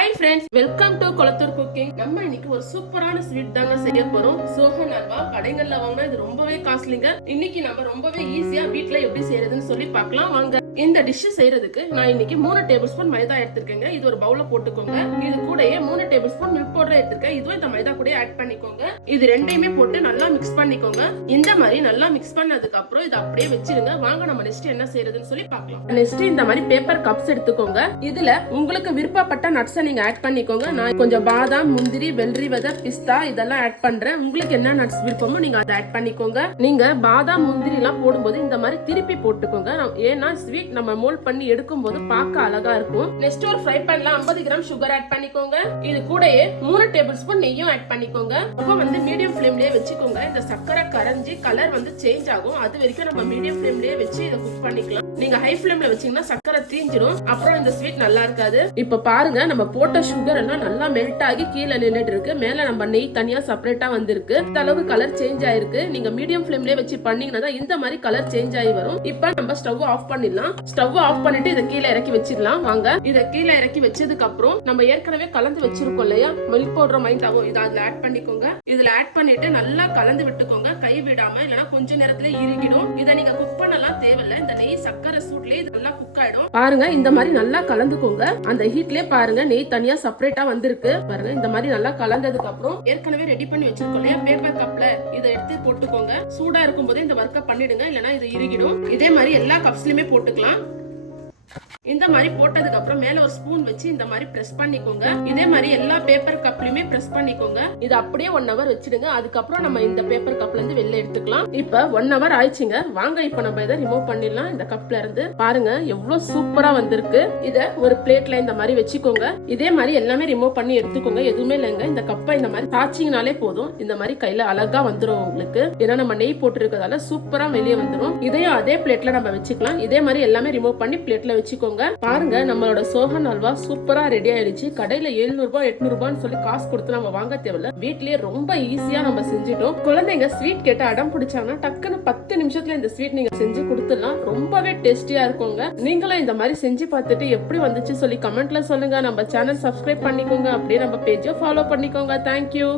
Hi friends, welcome to Kolathur cooking. நம்ம இன்னைக்கு ஒரு சூப்பரான ஸ்வீட் தாங்க செய்ய போறோம். சோஹன் அல்வா. கடைகள்ல வாங்கினா இது ரொம்பவே காஸ்ட்லிங்க. இன்னைக்கு நம்ம ரொம்பவே ஈஸியா வீட்ல எப்படி செய்யறதுன்னு சொல்லி பார்க்கலாம் வாங்க. இந்த டிஷ் செய்யறதுக்கு நான் இன்னைக்கு 3 டேபிள் ஸ்பூன் மைதா எடுத்திருக்கேங்க. இது ஒரு பவுல்ல போட்டுக்கோங்க. இது கூடயே 3 டேபிள் ஸ்பூன் மில்க் பவுடர் எடுத்திருக்கேன். இதுவும் இந்த மைதா கூட ஆட் பண்ணிக்கோங்க. இது ரெண்டையுமே போட்டு நல்லா மிக்ஸ் பண்ணிக்கோங்க. இந்த மாதிரி நல்லா மிக்ஸ் பண்ணதுக்கு அப்புறம் இதை அப்படியே வச்சிருங்க. வாங்க நம்ம நெக்ஸ்ட் என்ன செய்யறதுன்னு சொல்லி பார்க்கலாம். நெக்ஸ்ட் இந்த மாதிரி பேப்பர் கப்ஸ் எடுத்துக்கோங்க. இதுல உங்களுக்கு விருப்பப்பட்ட நட்ஸ் நீங்க ஆட் பண்ணிக்கோங்க. நான் கொஞ்சம் பாதாம், முந்திரி, வெள்ளரி விதை, பிஸ்தா இதெல்லாம் ஆட் பண்றேன். உங்களுக்கு என்ன நட்ஸ் விருப்பமோ நீங்க அதை ஆட் பண்ணிக்கோங்க. நீங்க பாதாம், முந்திரி எல்லாம் போடும்போது இந்த மாதிரி திருப்பி போட்டுக்கோங்க. ஏன்னா ஸ்வீட் நம்ம மோல்ட் பண்ணி எடுக்கும் போது பார்க்க அழகா இருக்கும். நெக்ஸ்ட் ஒரு ஃப்ரை பேன்ல 50 கிராம் சுகர் ஆட் பண்ணிக்கோங்க. இது கூடயே 3 டேபிள் ஸ்பூன் நெய்யும் ஆட் பண்ணிக்கோங்க. அப்ப மீடியம் ஃப்ளேம்லயே வச்சுக்கோங்க. இந்த சக்கரை கரைஞ்சி கலர் சேஞ்ச் ஆகும். அது வரைக்கும் நம்ம மீடியம் ஃப்ளேம்லயே வச்சு இதை குக் பண்ணிக்கலாம். நீங்க ஹை ஃப்ளேம்ல வச்சீங்கன்னா சக்கரை தீஞ்சிடும். அப்புறம் இந்த ஸ்வீட் நல்லா இருக்காது. இப்ப பாருங்க, நம்ம போட்ட சுகர் எல்லாம் நல்லா மெல்ட் ஆகி கீழே நின்னுட்டு இருக்கு. மேல நம்ம நெய் தனியா செப்பரேட்டா வந்திருக்கு. இந்த அளவு கலர் சேஞ்ச் ஆயிருக்கு. நீங்க மீடியம் ஃப்ளேம்லயே வச்சு பண்ணீங்கன்னா இந்த மாதிரி கலர் சேஞ்ச் ஆகி வரும். இப்ப நம்ம ஸ்டவ் ஆஃப் பண்ணிடலாம். ஸ்டவ் ஆஃப் பண்ணிட்டு இதை கீழே இறக்கி வச்சிடலாம் வாங்க. இதை கீழே இறக்கி வச்சதுக்கு அப்புறம் நம்ம ஏற்கனவே கலந்து வச்சிருக்கோம் இல்லையா மில்க் பவுடர், மைதாவும் இதை அதுல ஆட் பண்ணிக்கோங்க. இதுல ஆட் பண்ணிட்டு நல்லா கலந்து விட்டுக்கோங்க. கை விடாம, இல்லைன்னா கொஞ்ச நேரத்துல இறுகிடும். இதை நீங்க குக் பண்ணலாம் தேவையில்லை. இந்த நெய் சக்கரை சூட்லயே இது நல்லா குக் ஆயிடும். பாருங்க, இந்த மாதிரி நல்லா கலந்துக்கோங்க. அந்த ஹீட்லயே பாருங்க நெய் தனியா செப்பரேட்டா வந்திருக்கு. பாருங்க, இந்த மாதிரி நல்லா கலந்ததுக்கு அப்புறம் ஏற்கனவே ரெடி பண்ணி வச்சிருக்கோம் இல்லையா பேப்பர் கப்ல, இதை எடுத்து போட்டுக்கோங்க. சூடா இருக்கும் போதே இந்த வர்க்க பண்ணிடுங்க, இல்லைன்னா இது இறுகிடும். இதே மாதிரி எல்லா கப்ஸ்லயுமே போட்டுக்கலாம். இந்த மாதிரி போட்டதுக்கு அப்புறம் மேல ஒரு ஸ்பூன் வச்சு இந்த மாதிரி பிரஸ் பண்ணிக்கோங்க. இதே மாதிரி எல்லா பேப்பர் கப்லயுமே பிரஸ் பண்ணிக்கோங்க. இது அப்படியே 1 hour வச்சிடுங்க. அதுக்கப்புறம் நம்ம இந்த பேப்பர் கப்ல இருந்து வெளில எடுத்துக்கலாம். இப்ப 1 hour ஆயிடுச்சுங்க. வாங்க இப்ப நம்ம இதை ரிமூவ் பண்ணிடலாம். இந்த கப்ல இருந்து பாருங்க எவ்வளவு சூப்பரா வந்திருக்கு. இத ஒரு பிளேட்ல இந்த மாதிரி வச்சுக்கோங்க. இதே மாதிரி எல்லாமே ரிமூவ் பண்ணி எடுத்துக்கோங்க. எதுவுமே இல்லைங்க. இந்த கப்பை இந்த மாதிரி தாச்சிங்கனாலே போதும். இந்த மாதிரி கையில அழகா வந்துடும் உங்களுக்கு. ஏன்னா நம்ம நெய் போட்டு இருக்கிறதால சூப்பரா வெளியே வந்துடும். இதையும் அதே பிளேட்ல நம்ம வச்சுக்கலாம். இதே மாதிரி எல்லாமே ரிமூவ் பண்ணி பிளேட்ல வச்சுக்கோங்க. பாருங்க, நம்மளோட சோஹன் அல்வா சூப்பரா ரெடி ஆயிடுச்சு. கடையில 700 ரூபாய் 800 ரூபான்னு சொல்லி காசு கொடுத்து நம்ம வாங்க தேவையில்ல. வீட்லயே ரொம்ப ஈஸியா நம்ம செஞ்சுட்டோம். குழந்தைங்க ஸ்வீட் கேட்டு அடம் பிடிச்சாங்கன்னா டக்குன்னு 10 நிமிஷத்துல இந்த ஸ்வீட் நீங்க செஞ்சு கொடுத்துடலாம். ரொம்பவே டேஸ்டியா இருக்குங்க. நீங்களும் இந்த மாதிரி செஞ்சு பார்த்துட்டு எப்படி வந்துச்சு சொல்லி கமெண்ட்ல சொல்லுங்க. நம்ம சேனல் சப்ஸ்கிரைப் பண்ணிக்கோங்க. அப்படியே நம்ம பேஜை ஃபாலோ பண்ணிக்கோங்க. தேங்க்யூ.